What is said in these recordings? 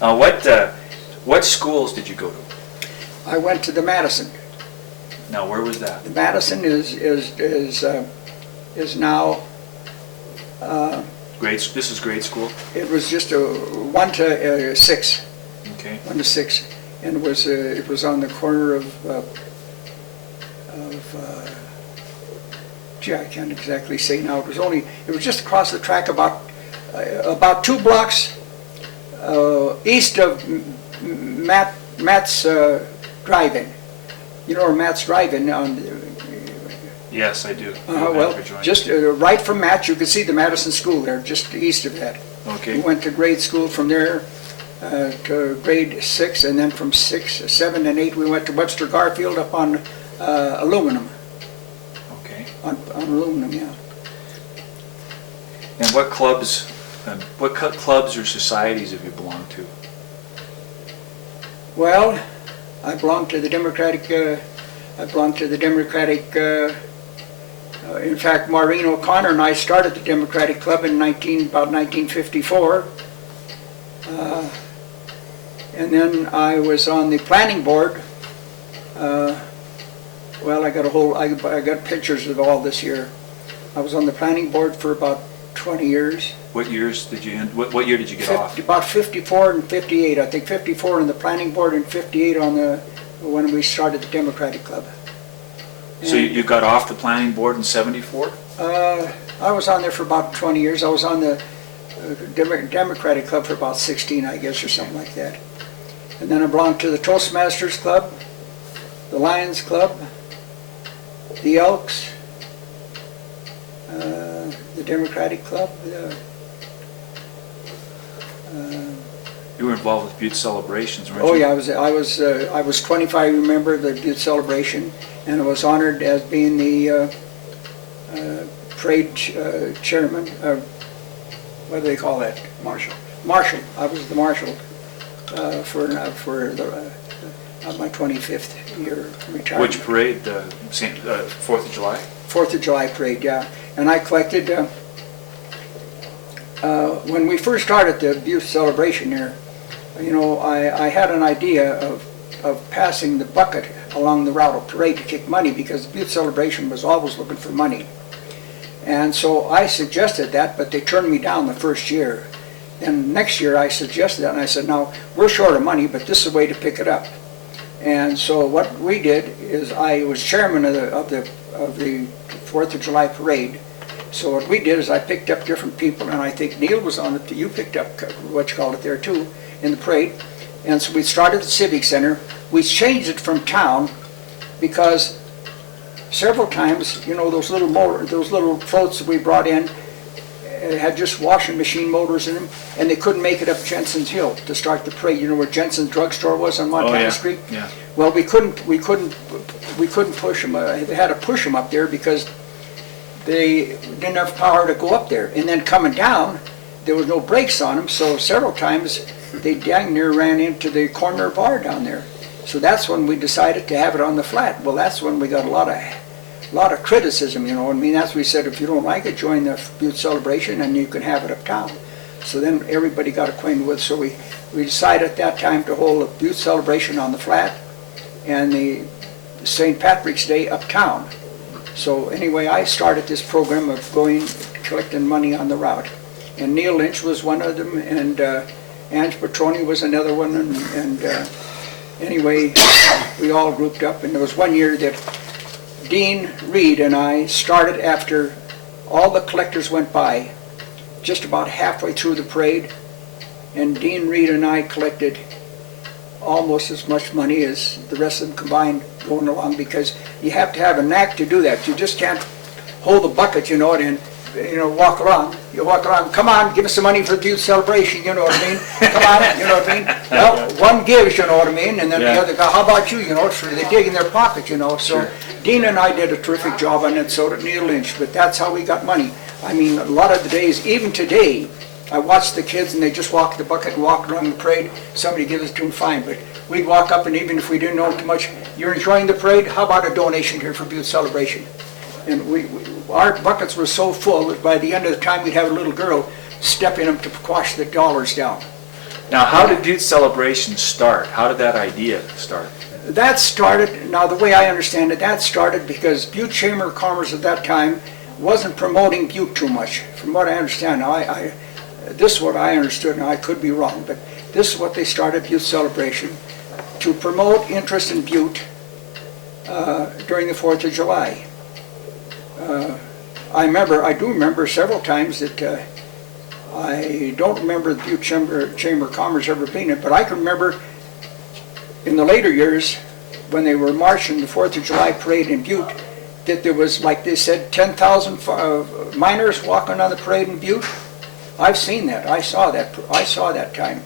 What schools did you go to? I went to the Madison. Now, where was that? The Madison is now. This is grade school? It was just a 1 to 6. Okay. 1 to 6, and it was on the corner of gee, I can't exactly say now. It was just across the track about 2 blocks east of Matt's Drive-In. You know where Matt's Drive-In on? Yes, I do. Well, just right from Matt, you could see the Madison School there, just east of that. Okay. We went to grade school from there to grade 6, and then from 6, 7, and 8 we went to Webster Garfield up on aluminum. Okay. On aluminum, yeah. And what clubs or societies have you belonged to? Well, I belong to the Democratic. In fact, Maureen O'Connor and I started the Democratic Club in about 1954. And then I was on the planning board. Well, I got pictures of all this here. I was on the planning board for about 20 years. What years did you end? What year did you get off? About 54 and 58. I think 54 on the planning board and 58 when we started the Democratic Club. So you got off the planning board in 74? I was on there for about 20 years. I was on the Democratic Club for about 16, I guess, or something like that. And then I belonged to the Toastmasters Club, the Lions Club, the Elks, the Democratic Club. You were involved with Butte Celebrations, weren't you? Oh yeah, I was 25 member of the Butte Celebration, and I was honored as being the parade chairman. What do they call that? Marshal. Marshal. I was the marshal for my 25th year retirement. Which parade? The 4th of July? 4th of July parade, yeah. And I collected, when we first started the Butte Celebration here, you know, I had an idea of passing the bucket along the route of parade to kick money, because the Butte Celebration was always looking for money. And so I suggested that, but they turned me down the first year. And next year I suggested that, and I said, now, we're short of money, but this is a way to pick it up. And so what we did is, I was chairman of the 4th of July parade. So what we did is I picked up different people, and I think Neil was on it. You picked up what you called it there too, in the parade. And so we started the Civic Center. We changed it from town because several times, you know, those little floats that we brought in had just washing machine motors in them, and they couldn't make it up Jensen's Hill to start the parade. You know where Jensen's drugugstore was on Montana Street? Yeah. Well, we couldn't push them. They had to push them up there because they didn't have power to go up there. And then coming down, there was no brakes on them, so several times they dang near ran into the corner bar down there. So that's when we decided to have it on the flat. Well, that's when we got a lot of criticism, you know. I mean, that's when we said, if you don't like it, join the Butte Celebration and you can have it uptown. So then everybody got acquainted with it. So we decided at that time to hold a Butte Celebration on the flat and the St. Patrick's Day uptown. So anyway, I started this program of collecting money on the route. And Neil Lynch was one of them, and Ange Petroni was another one, and anyway, we all grouped up, and there was one year that Dean Reed and I started after all the collectors went by, just about halfway through the parade, and Dean Reed and I collected almost as much money as the rest of them combined going along, because you have to have a knack to do that. You just can't hold the bucket, you know, and walk around. You walk around, come on, give us some money for the Butte Celebration, you know what I mean? Come on, you know what I mean? Well, one gives, you know what I mean, and then the other guy, how about you, you know, so they dig in their pocket, you know. So sure. Dean and I did a terrific job on it, so did Neil Lynch, but that's how we got money. I mean, a lot of the days, even today, I watch the kids and they just walk the bucket and walk around the parade. Somebody gives it to them, fine, but we'd walk up, and even if we didn't know too much, you're enjoying the parade, how about a donation here for Butte Celebration? And our buckets were so full that by the end of the time we'd have a little girl step in them to quash the dollars down. Now, how did Butte Celebrations start? How did that idea start? That started, now the way I understand it, that started because Butte Chamber of Commerce at that time wasn't promoting Butte too much. From what I understand, this is what I understood, and I could be wrong, but this is what they started Butte Celebration, to promote interest in Butte during the 4th of July. I do remember several times that I don't remember the Butte Chamber of Commerce ever being it, but I can remember in the later years when they were marching the 4th of July parade in Butte, that there was, like they said, 10,000 miners walking on the parade in Butte. I've seen that. I saw that time.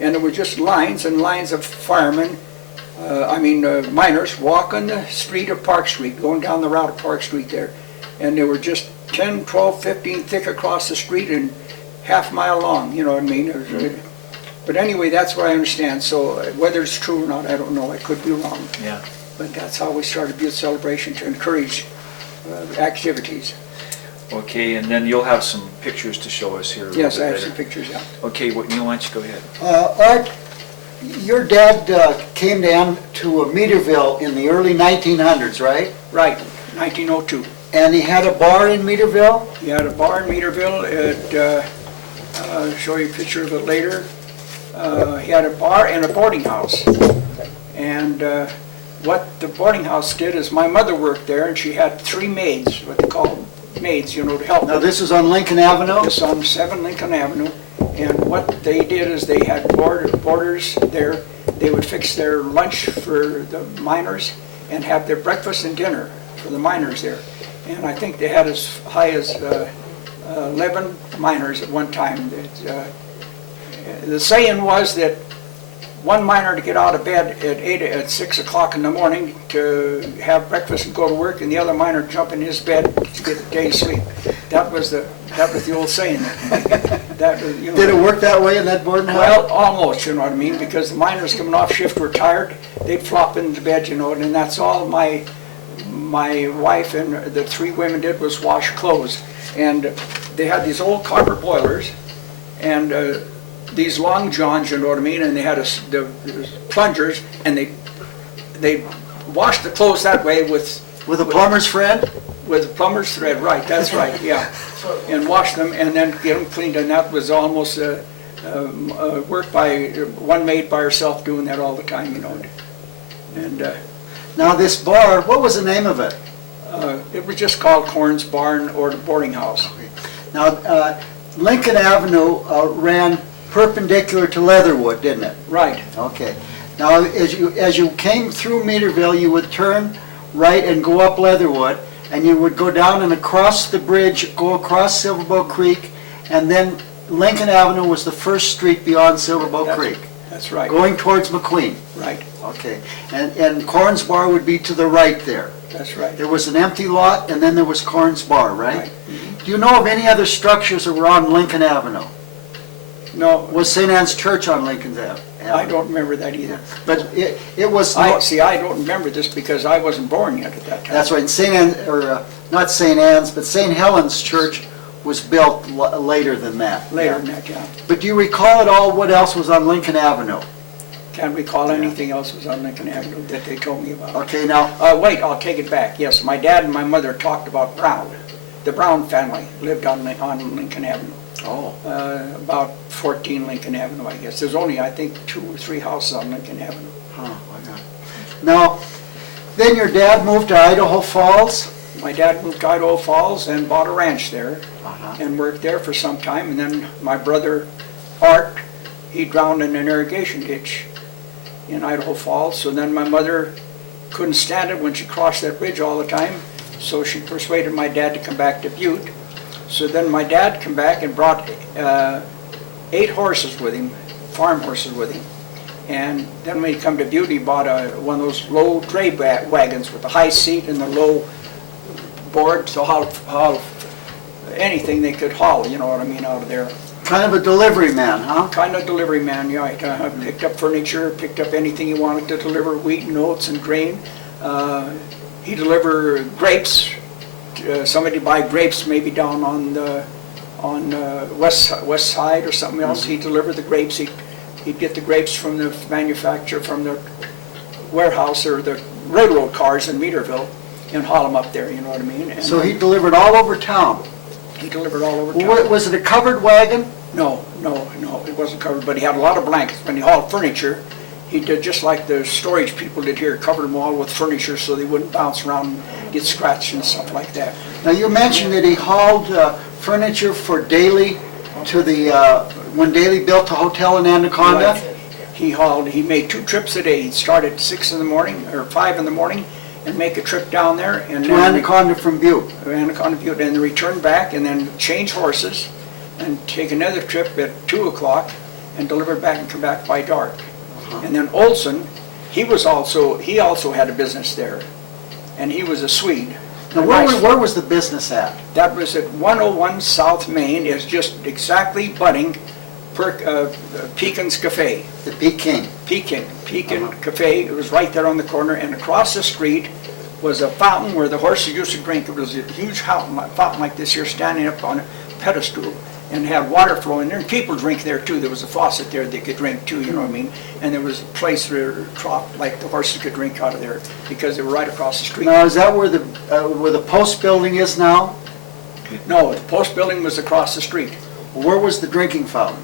And there were just lines and lines of firemen, miners walking the street of Park Street, going down the route of Park Street there. And they were just 10, 12, 15 thick across the street and half mile long, you know what I mean? But anyway, that's what I understand. So whether it's true or not, I don't know. I could be wrong. Yeah. But that's how we started Butte Celebration, to encourage activities. Okay, and then you'll have some pictures to show us here. Yes, I have some pictures, yeah. Okay, Neil, why don't you go ahead? Art, your dad came down to Meterville in the early 1900s, right? Right, 1902. And he had a bar in Meterville? He had a bar in Meterville. I'll show you a picture of it later. He had a bar and a boarding house. And what the boarding house did is, my mother worked there, and she had 3 maids, what they call maids, to help. Now this is on Lincoln Avenue? This is on 7 Lincoln Avenue. And what they did is they had boarders there. They would fix their lunch for the miners and have their breakfast and dinner for the miners there. And I think they had as high as 11 miners at one time. The saying was that one miner to get out of bed at 6 o'clock in the morning to have breakfast and go to work, and the other miner jump in his bed to get a day's sleep. That was the old saying. Did it work that way in that boarding house? Well, almost, you know what I mean, because the miners coming off shift were tired. They'd flop into bed, and that's all my wife and the 3 women did was wash clothes. And they had these old copper boilers and these long johns, you know what I mean, and they had the plungers, and they washed the clothes that way with a plumber's friend? With plumber's thread, right, that's right, yeah. And wash them and then get them cleaned, and that was almost work by one maid by herself doing that all the time, And now this bar, what was the name of it? it was just called Korn's Barn or the Boarding House. Now Lincoln Avenue ran perpendicular to Leatherwood, didn't it? Right. Okay. Now as you came through Meterville, you would turn right and go up Leatherwood, and you would go down and across the bridge, go across Silverbow Creek, and then Lincoln Avenue was the first street beyond Silverbow Creek. That's right. Going towards McQueen. Right. Okay. And Korn's Bar would be to the right there. That's right. There was an empty lot, and then there was Korn's Bar, right? Right. Mm-hmm. Do you know of any other structures around Lincoln Avenue? No, Was St. Anne's Church on Lincoln Avenue? I don't remember that either. But it was... I don't remember this because I wasn't born yet at that time. That's right. St. Anne, or not St. Anne's, but St. Helen's Church was built later than that. Later than that, yeah. But do you recall at all what else was on Lincoln Avenue? Can't recall anything else was on Lincoln Avenue that they told me about. Okay, now... Wait, I'll take it back. Yes, my dad and my mother talked about Brown. The Brown family lived on Lincoln Avenue. Oh. About 14 Lincoln Avenue, I guess. There's only, I think, 2 or 3 houses on Lincoln Avenue. Huh, okay. Now, then your dad moved to Idaho Falls? My dad moved to Idaho Falls and bought a ranch there Uh-huh. and worked there for some time. And then my brother, Art, he drowned in an irrigation ditch in Idaho Falls. So then my mother couldn't stand it when she crossed that bridge all the time. So she persuaded my dad to come back to Butte. So then my dad came back and brought 8 horses with him, farm horses with him. And then when he come to Butte, he bought one of those low dray wagons with the high seat and the low board, so how anything they could haul, you know what I mean, out of there. Kind of a delivery man, huh? Kind of delivery man, yeah. Picked up furniture, picked up anything he wanted to deliver, wheat and oats and grain. He delivered grapes. Somebody buy grapes maybe down on the west side or something else. He delivered the grapes. He He'd get the grapes from the manufacturer, from the warehouse or the railroad cars in Meaderville and haul them up there, you know what I mean? And So he delivered all over town. he delivered all over town. Was it a covered wagon? No, it wasn't covered, but he had a lot of blankets. When he hauled furniture, he did just like the storage people did here, covered them all with furniture so they wouldn't bounce around and get scratched and stuff like that. Now, you mentioned that he hauled furniture for Daly to the, when Daly built the hotel in Anaconda? Right. He made 2 trips a day. He'd start at 6 in the morning, or 5 in the morning, and make a trip down there. And To Anaconda from Butte. Anaconda, Butte, and return back, and then change horses, and take another trip at 2 o'clock, and deliver back and come back by dark. And then Olson, he also had a business there, and he was a Swede. Now, where was the business at? That was at 101 South Main, is just exactly butting Pekin's Cafe. The Peking. Pekin Cafe, it was right there on the corner, and across the street was a fountain where the horses used to drink. It was a huge fountain like this here, standing up on a pedestal, and had water flowing there, and people drink there too. There was a faucet there they could drink too, you know what I mean? And there was a place where a trough, like the horses could drink out of there, because they were right across the street. Now, is that where the post building is now? No, the post building was across the street, Where was the drinking fountain?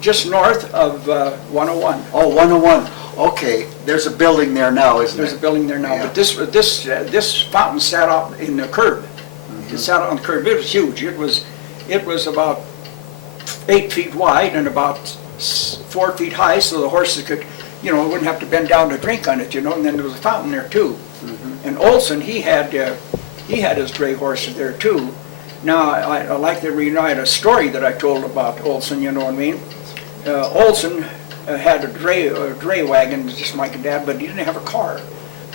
just north of 101. Oh, 101. Okay, there's a building there now, isn't There's a there? building there now, Yeah. but this fountain sat out in the curb. It sat on the curb. It was huge. It was about 8 feet wide and about 4 feet high, so the horses could, wouldn't have to bend down to drink on it, And then there was a fountain there too. And Olson, he had his dray horses there too. Now, I like to reunite a story that I told about Olson, you know what I mean? Olson had a dray wagon, just like my dad, but he didn't have a car.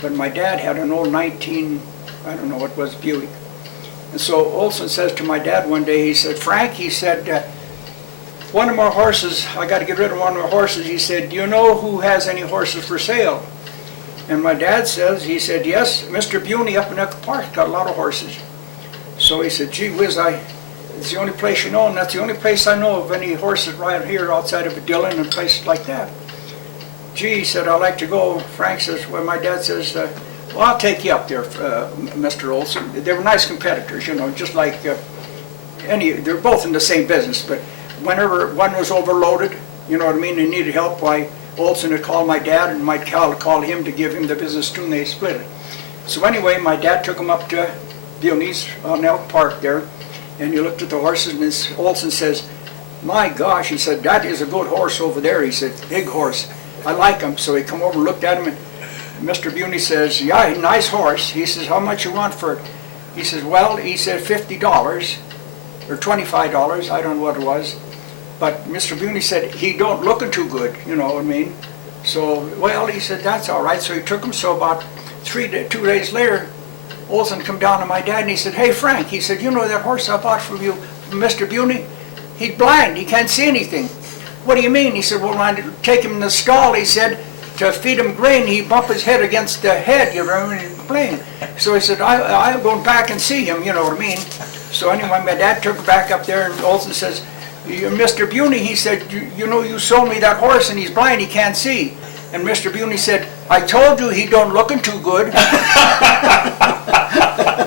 But my dad had an old I don't know what it was, Buick. And so Olson says to my dad one day, he said, Frank, he said, one of my horses, I got to get rid of one of my horses. He said, do you know who has any horses for sale? And my dad says, he said, yes, Mr. Buney up in Echo Park got a lot of horses. So he said, gee whiz, it's the only place you know, and that's the only place I know of any horses right here outside of Dillon and places like that. Gee, he said, I'd like to go. Frank says, well, my dad says, well, I'll take you up there, Mr. Olson. They were nice competitors, just like they're both in the same business, but whenever one was overloaded, you know what I mean, and needed help, why Olson would call my dad, and my dad would call him to give him the business too, and they split it. So anyway, my dad took him up to Buney's on Elk Park there, and he looked at the horses, and Olson says, my gosh, he said, that is a good horse over there. He said, big horse. I like him. So he come over and looked at him, and Mr. Buney says, yeah, nice horse. He says, how much you want for it? He says, well, he said $50 or $25, I don't know what it was. But Mr. Buney said, he don't looking too good, you know what I mean? So, well, he said, that's all right. So he took him. So about 2 days later, Olson come down to my dad and he said, hey Frank, he said, you know that horse I bought from you, from Mr. Buney? He's blind, he can't see anything. What do you mean? He said, well, when I take him in the stall, he said, to feed him grain, he bumped his head against the head, you remember, when he was playing. So he said, I'll go back and see him, you know what I mean? So anyway, my dad took him back up there, and Olson says, Mr. Buney, he said, you sold me that horse and he's blind, he can't see. And Mr. Buney said, I told you he don't looking too good.